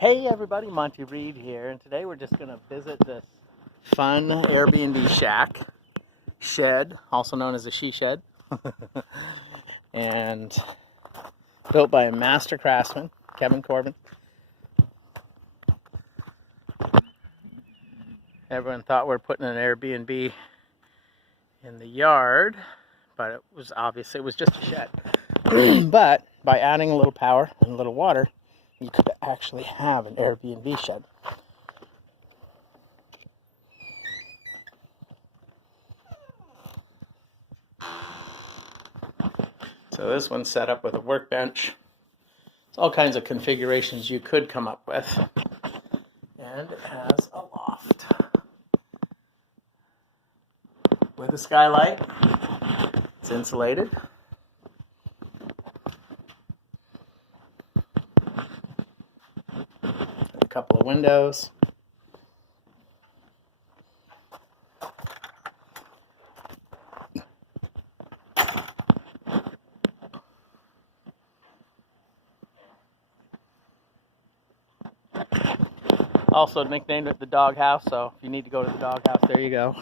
Hey everybody, Monty Reed here, and today we're just going to visit this fun Airbnb shed, also known as a she shed, and built by a Master Craftsman, Kevin Corbin. Everyone thought we were putting an Airbnb in the yard, but it was just a shed. But by adding a little power and a little water, you could actually have an Airbnb shed. So this one's set up with a workbench. It's all kinds of configurations you could come up with. And it has a loft with a skylight. It's insulated. A couple of windows. Also nicknamed it the Doghouse, so if you need to go to the Doghouse, there you go.